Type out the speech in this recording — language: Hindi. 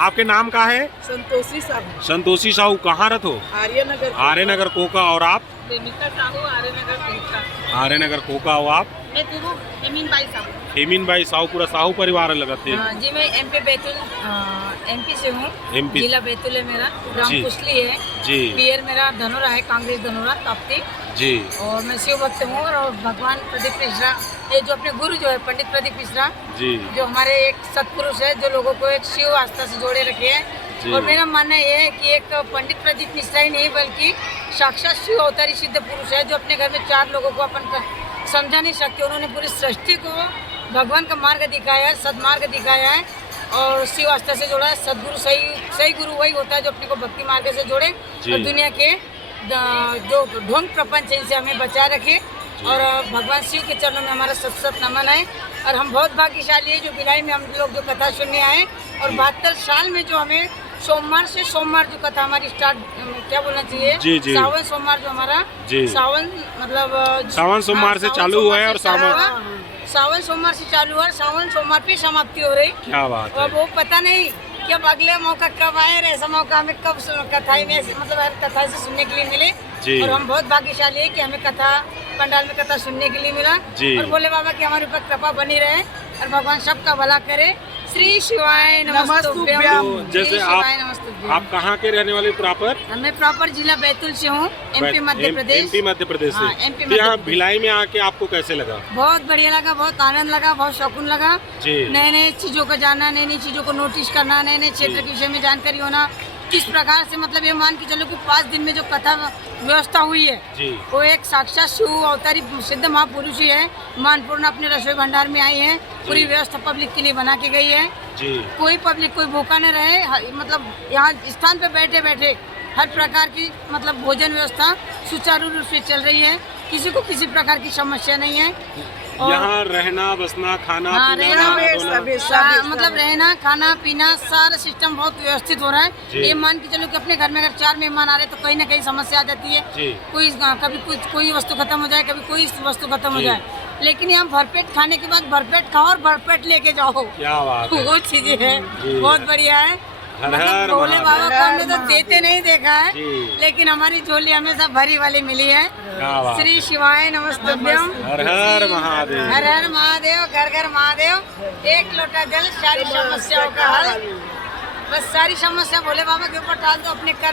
आपके नाम का है? संतोषी साहू, संतोषी साहू। कहाँ रहते हो? आर्यनगर। आर्यनगर कोका। और आप? प्रेमिका साहू, आर्यनगर कोका। आर्यनगर कोका हो आप? मैं तिरु हेमिन बाई साहू। हेमिन भाई साहू, पूरा साहू परिवार लगाते हैं। जी मैं एमपी बैतूल एमपी से हूँ। MP जिला बैतूल है मेरा, ग्राम जी। कुशली है। जी पीयर मेरा धनोरा है, कांग्रेस धनोरा ताप्ती। जी और मैं शिव भक्त हूँ। और भगवान प्रदीप मिश्रा, ये जो अपने गुरु जो है पंडित प्रदीप मिश्रा, जी जो हमारे एक सत्पुरुष है, जो लोगों को एक शिव आस्था से जोड़े रखे हैं। जी। और मेरा मानना ये है कि एक पंडित प्रदीप मिश्रा ही नहीं बल्कि साक्षात शिव अवतारी सिद्ध पुरुष है, जो अपने घर में 4 लोगों को अपन समझा नहीं सकते। उन्होंने पूरी सृष्टि को भगवान का मार्ग दिखाया है, सदमार्ग दिखाया है और शिव आस्था से जोड़ा है। सदगुरु सही गुरु वही होता है जो अपने को भक्ति मार्ग से जोड़े और दुनिया के जो ढोंग प्रपंच है इनसे हमें बचा रखे। और भगवान शिव के चरणों में हमारा सत नमन है। और हम बहुत भाग्यशाली है जो भिलाई में हम लोग जो कथा सुनने आए। और 72 साल में जो हमें सोमवार से सोमवार जो कथा हमारी स्टार्ट, क्या बोलना चाहिए, जी, जी। सावन सोमवार जो हमारा जी। सावन मतलब सावन सोमवार से चालू हुआ है और सावन सोमवार से चालू हुआ, सावन सोमवार पे समाप्ति हो रही। क्या बात है। और वो पता नहीं कि अब अगले मौका कब आए और ऐसा मौका हमें कब कथाई में मतलब हर कथा से सुनने के लिए मिले। जी। और हम बहुत भाग्यशाली है कि हमें कथा पंडाल में कथा सुनने के लिए मिला। जी। और भोले बाबा की हमारे ऊपर कृपा बनी रहे और भगवान सबका भला करे। श्री शिवाय नमस्तुभ्यम। जैसे आप कहाँ के रहने वाले प्रॉपर? मैं प्रॉपर जिला बैतूल से हूँ, एमपी मध्य प्रदेश। एमपी मध्य प्रदेश हाँ, से। MP तो यहाँ मध्य प्रदेश। भिलाई में आके आपको कैसे लगा? बहुत बढ़िया लगा, बहुत आनंद लगा, बहुत शौकून लगा। जी। नए नए चीजों को जानना, नई नई चीजों को नोटिस करना, नए नए क्षेत्र के विषय में जानकारी होना। किस प्रकार से मतलब ये मान के चलो कि 5 दिन में जो कथा व्यवस्था हुई है जी। वो एक साक्षात शिव अवतारी सिद्ध महापुरुष ही है। मानपूर्ण अपने रसोई भंडार में आई है, पूरी व्यवस्था पब्लिक के लिए बना के गई है। जी। कोई पब्लिक कोई भूखा न रहे, मतलब यहाँ स्थान पे बैठे बैठे हर प्रकार की मतलब भोजन व्यवस्था सुचारू रूप से चल रही है। किसी को किसी प्रकार की समस्या नहीं है। यहाँ रहना बसना खाना हाँ, पीना रहना नहाना धोना। मतलब रहना खाना पीना सारा सिस्टम बहुत व्यवस्थित हो रहा है। जी। ये मान के चलो कि अपने घर में अगर 4 मेहमान आ रहे तो कहीं ना कहीं समस्या आ जाती है। जी। कभी कोई वस्तु खत्म हो जाए, कभी कोई वस्तु खत्म हो जी। जाए, लेकिन यहाँ भरपेट खाने के बाद भरपेट खाओ और भरपेट लेके जाओ। क्या बात है। वो चीजें है, जी। बहुत बढ़िया है। हर मतलब हर भोले बाबा को हमने तो महादेव। देते नहीं देखा है, जी। लेकिन हमारी झोली हमेशा भरी वाली मिली है। क्या बात है। श्री शिवाय नमस्तुभ्यम। हर हर महादेव। हर हर महादेव, घर घर महादेव। एक लोटा जल सारी समस्याओं का हल। बस सारी समस्या भोले बाबा के ऊपर डाल दो, अपने कर्म